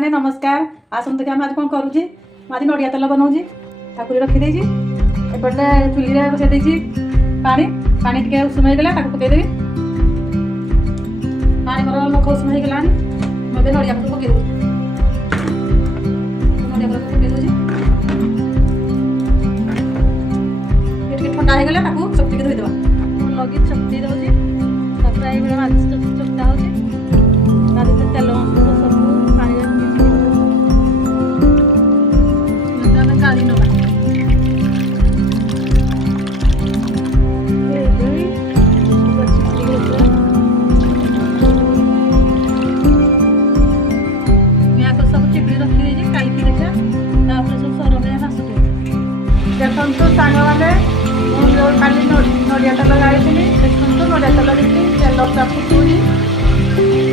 मैंने नमस्कार आसत देखिए आज कौन करुँची आज नड़िया तेल बनाऊँगी ठाकुरी रखीदे एपटे चुली बसई पानी पानी टे उषुम होगा पकईदेवी पानी मोर लोक उषुम होगा मुझे नड़िया पत्र पकईदे नड़िया पत्र पकईदे ठंडा होगा चपटिक धोईदेव लगे चपटी दूसरी प्राय बेले माछ चपटा हो तेल सब पानी गाड़ी नवा सब चिपड़ी रखी कालिकी देखा सब सरम भासुटे देखो सांग मैंने खाली नड़िया तेल गाड़ी देखो नड़िया तेल देखी तेल फुटुची